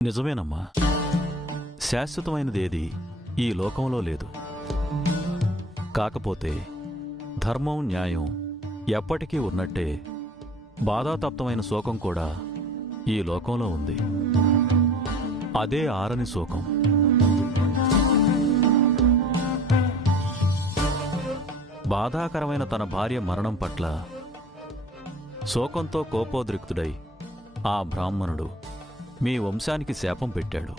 నిజమేనమ్మా, శాశ్వతమైనదేది ఈ లోకంలో లేదు. కాకపోతే ధర్మం, న్యాయం ఎప్పటికీ ఉన్నట్టే బాధాతప్తమైన శోకం కూడా ఈ లోకంలో ఉంది. అదే ఆరని శోకం. బాధాకరమైన తన భార్య మరణం పట్ల శోకంతో కోపోద్రిక్తుడై ఆ బ్రాహ్మణుడు మీ వంశానికి శాపం పెట్టాడు.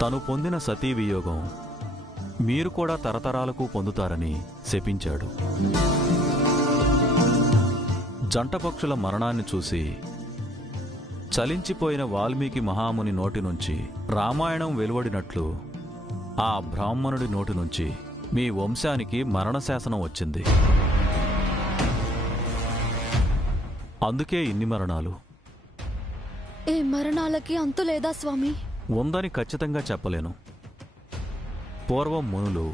తను పొందిన సతీ వియోగం మీరు కూడా తరతరాలకు పొందుతారని శపించాడు. జంట పక్షుల మరణాన్ని చూసి చలించిపోయిన వాల్మీకి మహాముని నోటి నుంచి రామాయణం వెలువడినట్లు ఆ బ్రాహ్మణుడి నోటి నుంచి మీ వంశానికి మరణశాసనం వచ్చింది. అందుకే ఇన్ని మరణాలు. ఈ మరణాలకి అంతు లేదా స్వామి? ఉందని ఖచ్చితంగా చెప్పలేను. పూర్వం మునులు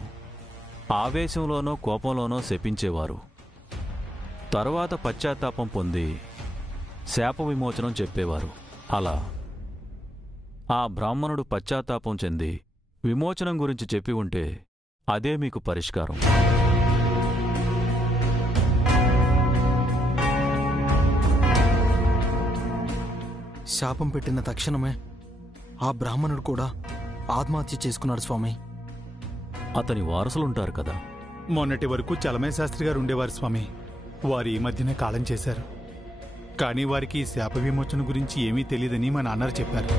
ఆవేశంలోనో కోపంలోనో శపించేవారు. తరువాత పశ్చాత్తాపం పొంది శాప విమోచనం చెప్పేవారు. అలా ఆ బ్రాహ్మణుడు పశ్చాత్తాపం చెంది విమోచనం గురించి చెప్పి ఉంటే అదే మీకు పరిష్కారం. శాపం పెట్టిన తక్షణమే ఆ బ్రాహ్మణుడు కూడా ఆత్మహత్య చేసుకున్నాడు స్వామి. అతని వారసులుంటారు కదా. మొన్నటి వరకు చలమయ్య శాస్త్రి గారు ఉండేవారు స్వామి. వారు ఈ మధ్యనే కాలం చేశారు. కానీ వారికి శాప విమోచన గురించి ఏమీ తెలియదని మా నాన్నగారు చెప్పారు.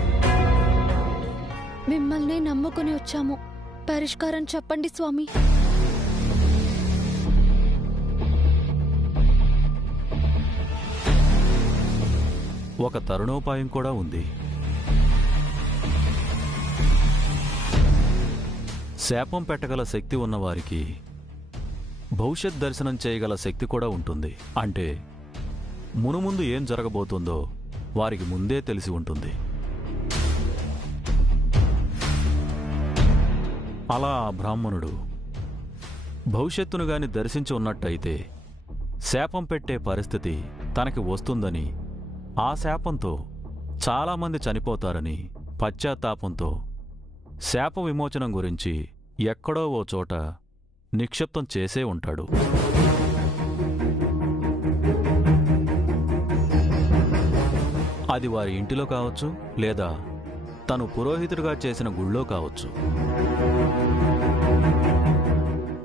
మిమ్మల్ని నమ్ముకుని వచ్చాము, పరిష్కారం చెప్పండి స్వామి. ఒక తరుణోపాయం కూడా ఉంది. శాపం పెట్టగల శక్తి ఉన్నవారికి భవిష్యత్ దర్శనం చేయగల శక్తి కూడా ఉంటుంది. అంటే మునుముందు ఏం జరగబోతుందో వారికి ముందే తెలిసి ఉంటుంది. అలా ఆ బ్రాహ్మణుడు భవిష్యత్తును గాని దర్శించి ఉన్నట్టయితే శాపం పెట్టే పరిస్థితి తనకి వస్తుందని, ఆ శాపంతో చాలామంది చనిపోతారని పశ్చాత్తాపంతో శాప విమోచనం గురించి ఎక్కడో ఓ చోట నిక్షిప్తం చేసే ఉంటాడు. అది వారి ఇంటిలో కావచ్చు, లేదా తను పురోహితుడిగా చేసిన గుళ్ళో కావచ్చు.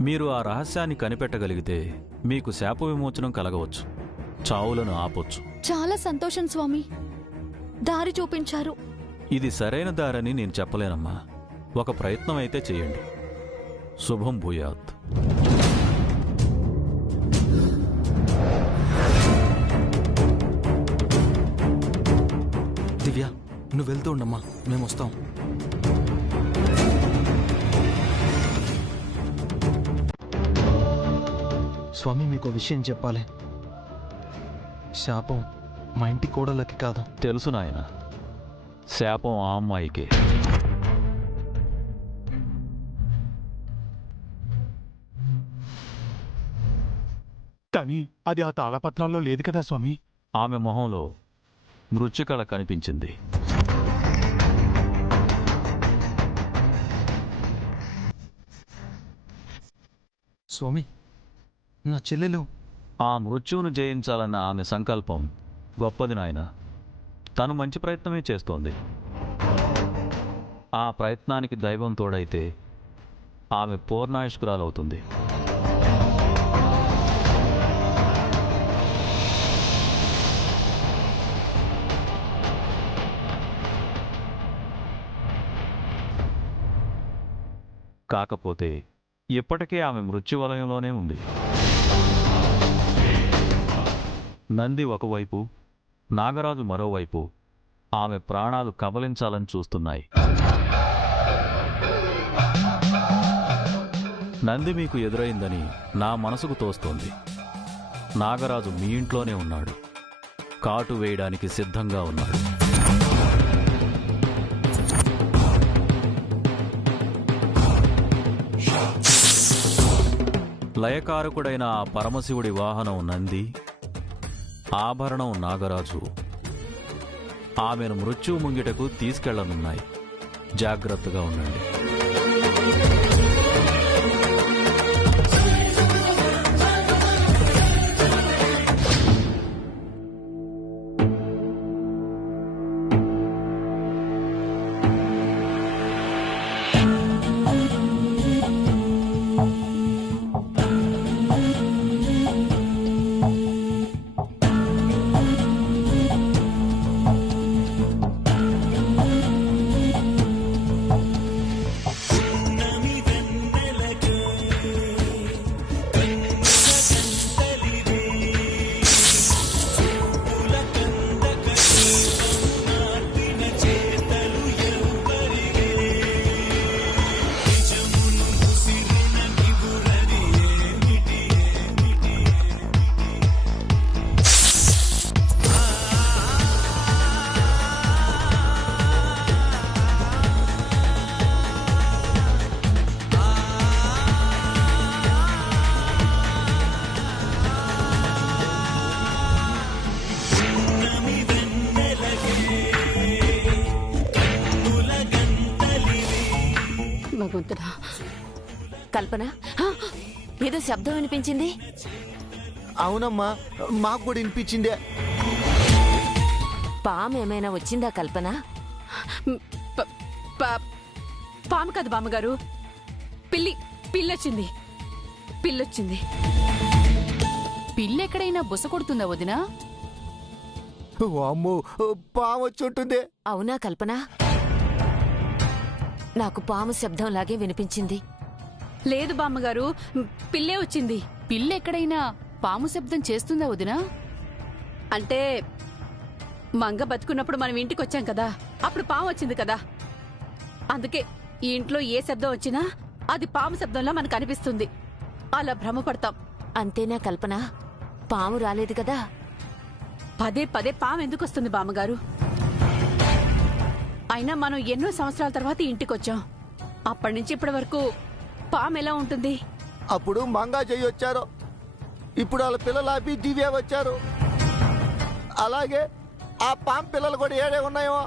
మీరు ఆ రహస్యాన్ని కనిపెట్టగలిగితే మీకు శాప విమోచనం కలగవచ్చు, చావులను ఆపొచ్చు. చాలా సంతోషం స్వామి, దారి చూపించారు. ఇది సరైన దారని నేను చెప్పలేనమ్మా. ఒక ప్రయత్నం అయితే చేయండి. శుభం భూయాత్. దివ్య, నువ్వు వెళ్తూ ఉండమ్మా, మేము వస్తాం. స్వామి, మీకు విషయం చెప్పాలి. శాపం మా ఇంటి కోడలకి కాదు. తెలుసు నాయన, శాపం ఆ అమ్మాయికే. కానీ అది ఆ తాళపత్రాల్లో లేదు కదా స్వామి. ఆమె మొహంలో మృత్యుకళ కనిపించింది. స్వామి, నా చెల్లెలు. ఆ మృత్యువును జయించాలన్న ఆమె సంకల్పం గొప్పది నాయన. తను మంచి ప్రయత్నమే చేస్తోంది. ఆ ప్రయత్నానికి దైవం తోడైతే ఆమె పూర్ణాయుష్కురాలవుతుంది. కాకపోతే ఇప్పటికే ఆమె మృత్యువలయంలోనే ఉంది. నంది ఒకవైపు, నాగరాజు మరోవైపు ఆమె ప్రాణాలు కబలించాలని చూస్తున్నాయి. నంది మీకు ఎదురైందని నా మనసుకు తోస్తోంది. నాగరాజు మీ ఇంట్లోనే ఉన్నాడు, కాటు వేయడానికి సిద్ధంగా ఉన్నాడు. లయకారకుడైన ఆ పరమశివుడి వాహనం నంది, ఆభరణం నాగరాజు ఆమెను మృత్యువు ముంగిటకు తీసుకెళ్లనున్నాయి. జాగ్రత్తగా ఉండండి. భగవంతుడా. కల్పన, ఏదో శబ్దం వినిపించింది. అవునమ్మా, మాకు కూడా వినిపించిందే. పాము ఏమైనా వచ్చిందా కల్పన? పాము కాదు బామ్మగారు, పిల్లొచ్చింది. పిల్లెక్కడైనా బుస కొడుతుందా వదినా? అమ్మో, పాము వచ్చి ఉంటుంది. అవునా కల్పన? నాకు పాము శబ్దంలాగే వినిపించింది. లేదు బామ్మగారు, పిల్లే వచ్చింది. పిల్లెక్కడైనా పాము శబ్దం చేస్తుందా వదినా? అంటే మంగ బతుకున్నప్పుడు మనం ఇంటికి వచ్చాం కదా, అప్పుడు పాము వచ్చింది కదా. అందుకే ఈ ఇంట్లో ఏ శబ్దం వచ్చినా అది పాము శబ్దంలా మనకు అనిపిస్తుంది. అలా భ్రమపడతాం. అంతేనా కల్పన? పాము రాలేదు కదా? పదే పదే పాము ఎందుకు వస్తుంది బామ్మగారు? అయినా మనం ఎన్నో సంవత్సరాల తర్వాత ఇంటికి వచ్చాం. అప్పటి నుంచి ఇప్పటి వరకు పాము ఎలా ఉంటుంది? అప్పుడు మంగా చెయ్యి వచ్చారు, ఇప్పుడు వాళ్ళ పిల్లలు ఆపి దివ్య వచ్చారు. అలాగే ఆ పాము పిల్లలు కూడా ఏడే ఉన్నాయో,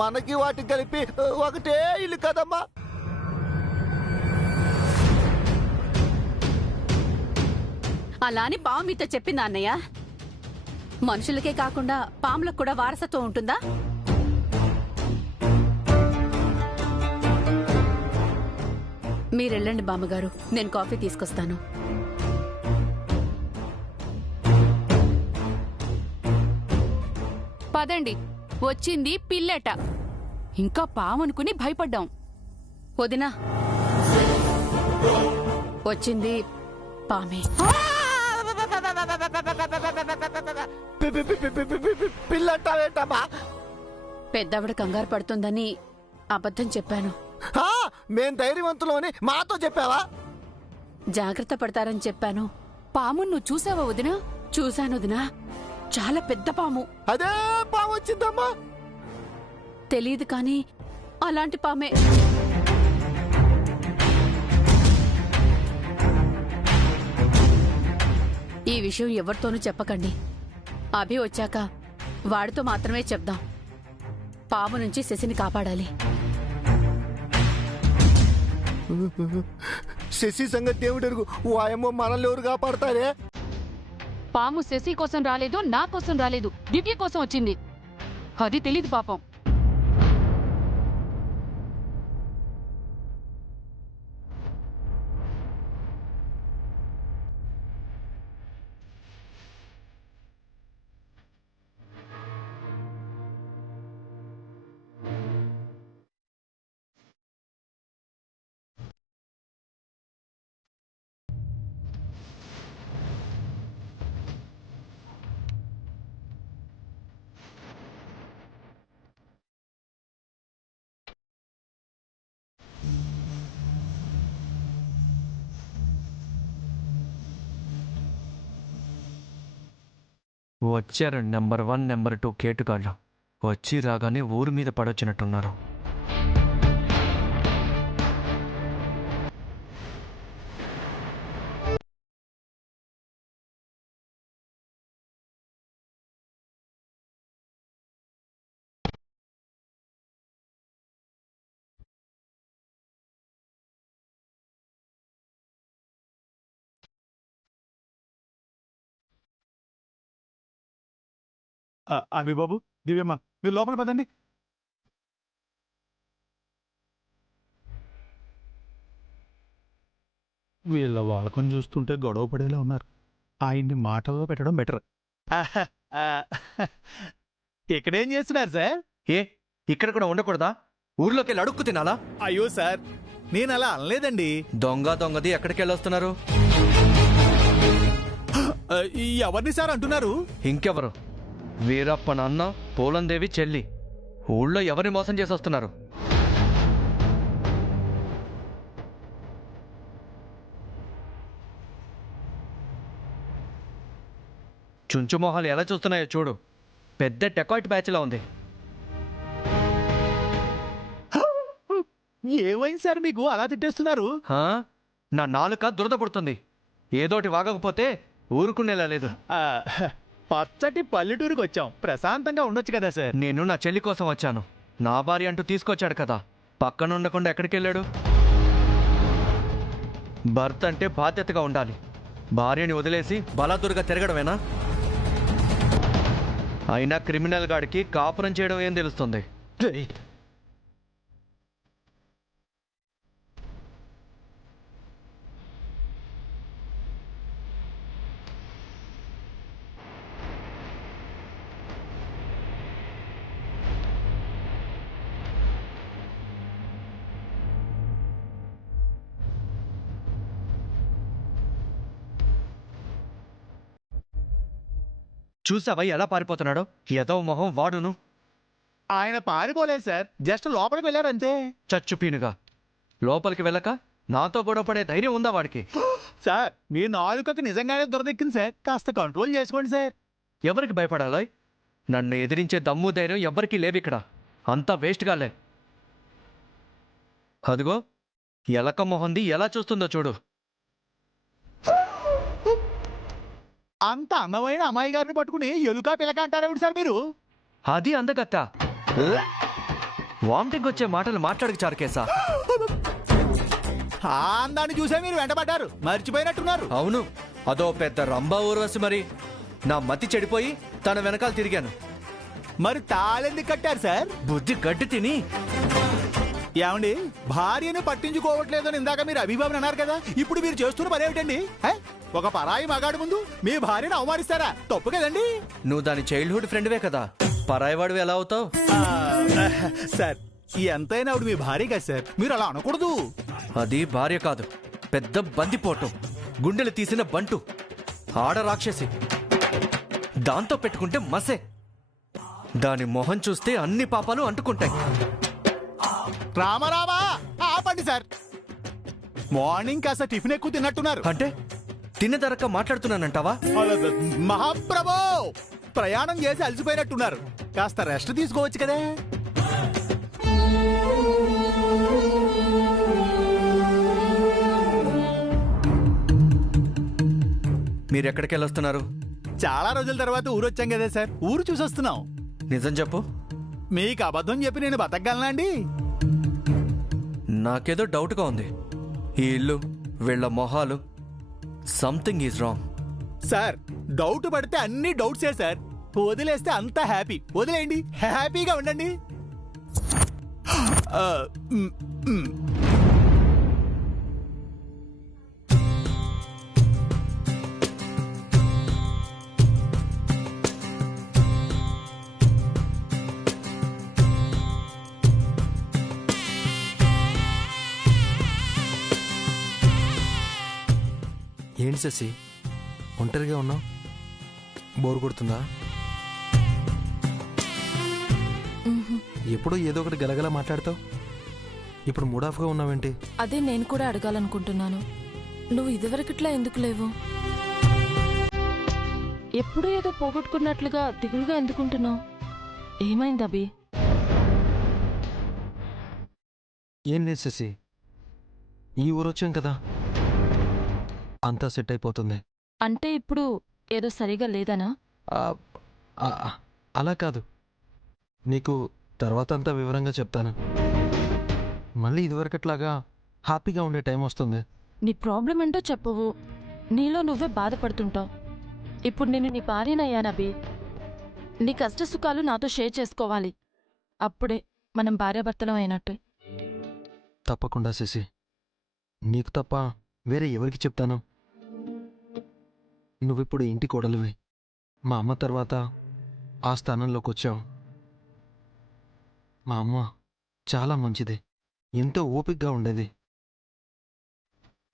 మనకి వాటికి కలిపి ఒకటే ఇల్లు కదమ్మా. అలా అని పాము మీతో చెప్పిందా అన్నయ్య? మనుషులకే కాకుండా పాములకు కూడా వారసత్వం ఉంటుందా? మీరెళ్ళండి బామ్మగారు, నేను కాఫీ తీసుకొస్తాను. పదండి, వచ్చింది పిల్లట. ఇంకా పామనుకుని భయపడ్డాం. వదినా, వచ్చింది పామే. పిల్లంటావేంటమ్మా? పెద్దవిడ కంగారు పడుతుందని అబద్ధం చెప్పాను. మేం ధైర్యవంతులని మాతో చెప్పావా? జాగ్రత్త పడతారని చెప్పాను. పామును నువ్వు చూసావా వదినా? చూశాను వదినా, చాలా పెద్ద పాము. అదే పాము వచ్చిందమ్మా. తెలీదు కానీ అలాంటి పామే. ఈ విషయం ఎవరితోనూ చెప్పకండి. అభి వచ్చాక వాడితో మాత్రమే చెప్దాం. పాము నుంచి శశిని కాపాడాలి. శశి సంగతి దేవుడెరుగు. వాయమ్మో, మనల్ని ఎవరు కాపాడతారే? పాము శశి కోసం రాలేదు, నా కోసం రాలేదు, దివ్య కోసం వచ్చింది. అది తెలీదు పాపం. వచ్చారు నెంబర్ 1 నెంబర్ 2 కేటుగాళ్ళు. వచ్చి రాగానే ఊరి మీద పడొచ్చినట్టున్నారు. అవి బాబు, దివ్యమ్మ, మీరు లోపల పదండి. వీళ్ళ వాళ్ళకం చూస్తుంటే గొడవ పడేలా ఉన్నారు. ఆయన్ని మాటల్లో పెట్టడం బెటర్. ఇక్కడేం చేస్తున్నారు సార్? ఏ ఇక్కడ కూడా ఉండకూడదా? ఊర్లోకి వెళ్ళి అడుక్కు తినాలా? అయ్యో సార్, నేను అలా అనలేదండి. దొంగది ఎక్కడికి వెళ్ళొస్తున్నారు? ఎవరిని సార్ అంటున్నారు? ఇంకెవరు? వీరప్ప నాన్న, పూలందేవి చెల్లి. ఊళ్ళో ఎవరిని మోసం చేసి వస్తున్నారు? చుంచు మొహాలు ఎలా చూస్తున్నాయో చూడు. పెద్ద టెకాయిట్ బ్యాచ్లా ఉంది. ఏమైంది సార్ మీకు అలా తిట్టేస్తున్నారు? హా? నా నాలుక దురద పుడుతుంది. ఏదోటి వాగకపోతే ఊరుకునేలా లేదు. పచ్చటి పల్లెటూరుకి వచ్చాం, ప్రశాంతంగా ఉండొచ్చు కదా సార్. నేను నా చెల్లి కోసం వచ్చాను. నా భార్య అంటూ తీసుకొచ్చాడు కదా, పక్కన ఉండకుండా ఎక్కడికి వెళ్ళాడు? భర్త అంటే బాధ్యతగా ఉండాలి. భార్యని వదిలేసి బలాదురుగా తిరగడమేనా? అయినా క్రిమినల్ గాడికి కాపురం చేయడం ఏం తెలుస్తుంది? చూసావా ఎలా పారిపోతున్నాడో? ఏదో మొహం వాడును. ఆయన పారిపోలేదు సార్, జస్ట్ లోపలికి వెళ్ళారు అంతే. చచ్చుపీనుగా లోపలికి వెళ్ళక నాతో గొడవ పడే ధైర్యం ఉందా వాడికి? సార్, మీ నాలుకకి నిజంగానే దురదెక్కింది సార్, కాస్త కంట్రోల్ చేసుకోండి సార్. ఎవరికి భయపడాలో? నన్ను ఎదిరించే దమ్ము ధైర్యం ఎవ్వరికీ లేవిక్కడ. అంతా వేస్ట్గాలే. అదిగో ఎలక మొహంది ఎలా చూస్తుందో చూడు. అంత అందమైన అమ్మాయి గారిని పట్టుకుని ఎలుక పిలక అంటారేమిటి సార్ మీరు? అది అందగత్త. వామిటింగ్ వచ్చే మాటలు మాట్లాడక చారుకేసా. ఆ అందాన్ని చూసే మీరు వెంటబడ్డారు, మర్చిపోయినట్టున్నారు. అవును, అదో పెద్ద రంభా ఊర్వశి. మరి నా మతి చెడిపోయి తన వెనకాల తిరిగాను. మరి తాళెందుకు కట్టారు సార్? బుద్ధి గడ్డి తిని. ఏమండి, భార్యను పట్టించుకోవట్లేదని ఇందాక మీరు అభిభావం అన్నారు కదా, ఇప్పుడు మీరు చేస్తున్న పని ఏమిటండి? ఒక పరాయి మగాడి ముందు మీ భార్యను అవమానిస్తారా? తప్పు కదండి. నువ్వు దాని చైల్డ్హుడ్ ఫ్రెండ్వే కదా, పరాయివాడివి ఎలా అవుతావు? సార్, ఎంతైనా ఆవిడ మీ భార్య కదా సార్, మీరు అలా అనకూడదు. అది భార్య కాదు, పెద్ద బందిపోటు, గుండెలు తీసిన బంటు, ఆడ రాక్షసి. దాంతో పెట్టుకుంటే మసే. దాని మొహం చూస్తే అన్ని పాపాలు అంటుకుంటాయి. రామరామా, ఆపండి సార్. మార్నింగ్ కాస్త టిఫిన్ ఎక్కువ తిన్నట్టున్నారు. అంటే తిన్నదరక మాట్లాడుతున్నానంటావా? మహాప్రభో, ప్రయాణం చేసి అలసిపోయినట్టున్నారు, కాస్త రెస్ట్ తీసుకోవచ్చు కదా. మీరెక్కడికి వెళ్ళొస్తున్నారు? చాలా రోజుల తర్వాత ఊరొచ్చాం కదా సార్, ఊరు చూసొస్తున్నాం. నిజం చెప్పు. మీకు అబద్ధం చెప్పి నేను బతకగలనా అండి? నాకేదో డౌట్గా ఉంది. ఈ ఇల్లు, వీళ్ళ మొహాలు, something is wrong. Sir, doubt పడితే అన్ని డౌట్సే సార్, వదిలేస్తే అంతా హ్యాపీ. వదిలేయండి, హ్యాపీగా ఉండండి. ఏంటి శశి, ఒంటరిగా ఉన్నావు? బోర్ కొడుతుందా? ఎప్పుడో ఏదో ఒకటి గలగల మాట్లాడతావు, ఇప్పుడు మూడ్ ఆఫ్గా ఉన్నావేంటి? అదే నేను కూడా అడగాలనుకుంటున్నాను. నువ్వు ఇదివరకిట్లా ఎందుకు లేవు? ఎప్పుడూ ఏదో పోగొట్టుకున్నట్లుగా దిగులుగా ఎందుకుంటున్నావు? ఏమైంది అభి? ఏం లేదు శశి, ఈ ఊరు వచ్చాం కదా, అంతా సెట్ అయిపోతుంది. అంటే ఇప్పుడు ఏదో సరిగా లేదనా? అలా కాదు, నీకు తర్వాత అంతా వివరంగా చెప్తాను. మళ్ళీ ఇదివరకట్లాగా హ్యాపీగా ఉండే టైం వస్తుంది. నీ ప్రాబ్లం ఏంటో చెప్పవు, నీలో నువ్వే బాధపడుతుంటావు. ఇప్పుడు నేను నీ భార్యనయ్యాను అభి. నీ కష్ట సుఖాలు నాతో షేర్ చేసుకోవాలి. అప్పుడే మనం భార్యాభర్తలం అయినట్టు. తప్పకుండా శశి, నీకు తప్ప వేరే ఎవరికి చెప్తాను? నువ్విప్పుడు ఇంటి కోడలివి. మా అమ్మ తర్వాత ఆ స్థానంలోకి వచ్చావు. మా అమ్మ చాలా మంచిది, ఎంతో ఓపికగా ఉండేది.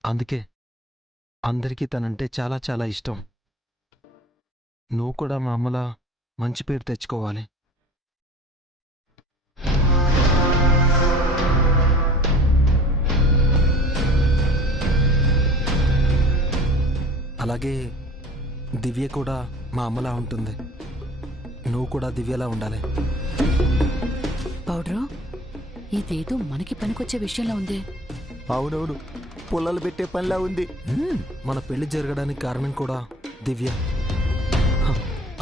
అందుకే అందరికీ తనంటే చాలా చాలా ఇష్టం. నువ్వు కూడా మా అమ్మలా మంచి పేరు తెచ్చుకోవాలి. అలాగే దివ్య కూడా మా అమ్మలా ఉంటుంది. నువ్వు కూడా దివ్యలా ఉండాలి. పౌడరు, ఇదేదో మనకి పనికొచ్చే విషయంలో ఉంది. అవునవును, పుల్లలు పెట్టే పనిలా ఉంది. మన పెళ్లి జరగడానికి కారణం కూడా దివ్య. హ,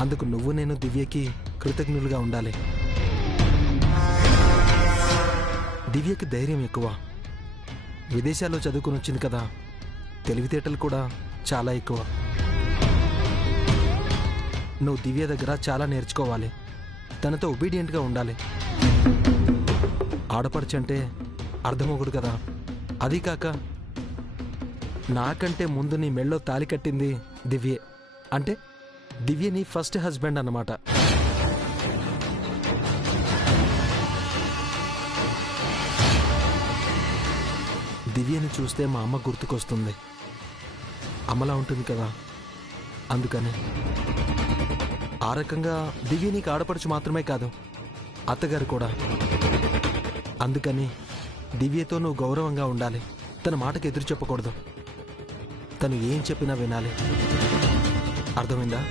అందుకు నువ్వు నేను దివ్యకి కృతజ్ఞులుగా ఉండాలి. దివ్యకి ధైర్యం ఎక్కువ. విదేశాల్లో చదువుకుని వచ్చింది కదా, తెలివితేటలు కూడా చాలా ఎక్కువ. నువ్వు దివ్య దగ్గర చాలా నేర్చుకోవాలి. తనతో ఒబీడియంట్గా ఉండాలి. ఆడపడుచంటే అర్ధమొగుడు కదా. అదీ కాక నాకంటే ముందు నీ మెళ్ళో తాలి కట్టింది దివ్యే. అంటే దివ్య నీ ఫస్ట్ హస్బెండ్ అన్నమాట. దివ్యని చూస్తే మా అమ్మ గుర్తుకొస్తుంది. అమ్మలా ఉంటుంది కదా, అందుకని. ఆ రకంగా దివ్య నీకు ఆడపడుచు మాత్రమే కాదు, అత్తగారు కూడా. అందుకని దివ్యతో నువ్వు గౌరవంగా ఉండాలి. తన మాటకు ఎదురు చెప్పకూడదు. తను ఏం చెప్పినా వినాలి. అర్థమైందా?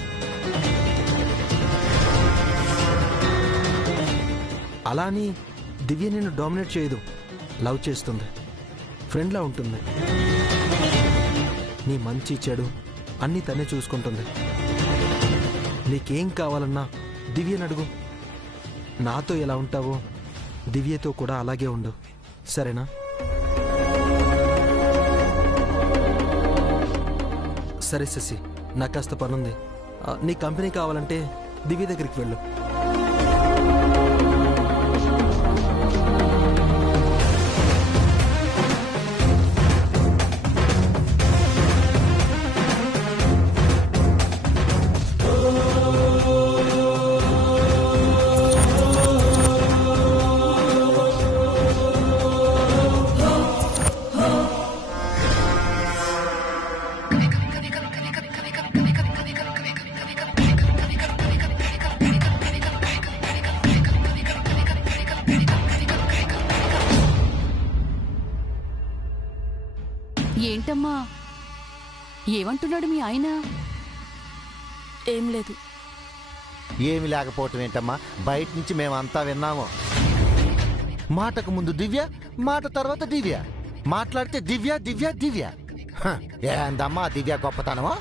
అలా అని దివ్య నిన్ను డామినేట్ చేయదు. లవ్ చేస్తుంది, ఫ్రెండ్లా ఉంటుంది. నీ మంచి చెడు అన్నీ తనే చూసుకుంటుంది. నీకేం కావాలన్నా దివ్యని అడుగు. నాతో ఎలా ఉంటావో దివ్యతో కూడా అలాగే ఉండు, సరేనా? సరే శశి, నాకు కాస్త పనుంది. నీ కంపెనీ కావాలంటే దివ్య దగ్గరికి వెళ్ళు. ఏంటమ్మా, ఏమంటున్నాడు మీ ఆయన? ఏం లేదు. ఏమి లేకపోవటం ఏంటమ్మా, బయట నుంచి మేమంతా విన్నాము. మాటకు ముందు దివ్య, మాట తర్వాత దివ్య. మాట్లాడితే దివ్య దివ్య దివ్య. ఏందమ్మా దివ్య గొప్పతనమా?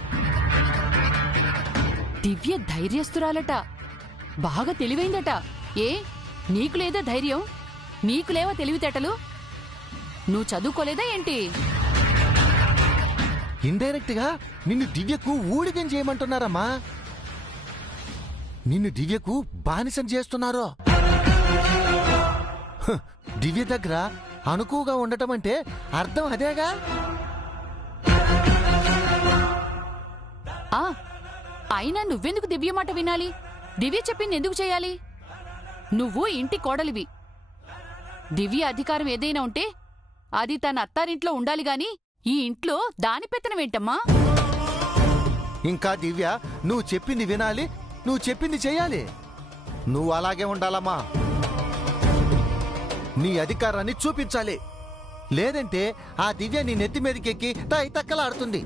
దివ్య ధైర్యస్తురాలట, బాగా తెలివైందట. ఏ నీకు లేదా ధైర్యం? నీకు లేవా తెలివితేటలు? నువ్వు చదువుకోలేదా ఏంటి? ఇండైరెక్ట్ గా నిన్ను దివ్యకు ఊడిగం చేయమంటున్నారమ్మా. నిన్ను దివ్యకు బానిసం చేస్తున్నారు. దివ్య దగ్గర అనుకువగా ఉండటం అంటే అర్థం అదేగా. అయినా నువ్వెందుకు దివ్య మాట వినాలి? దివ్య చెప్పింది ఎందుకు చేయాలి? నువ్వు ఇంటి కోడలివి. దివ్య అధికారం ఏదైనా ఉంటే అది తన అత్తారింట్లో ఉండాలి గాని ఈ ఇంట్లో దాని పెత్తనమేంటమ్మా? ఇంకా దివ్య నువ్వు చెప్పింది వినాలి, నువ్వు చెప్పింది చెయ్యాలి. నువ్వు అలాగే ఉండాలమ్మా. నీ అధికారాన్ని చూపించాలి. లేదంటే ఆ దివ్య నీ నెత్తి మీదకెక్కి తక్కలాడుతుంది.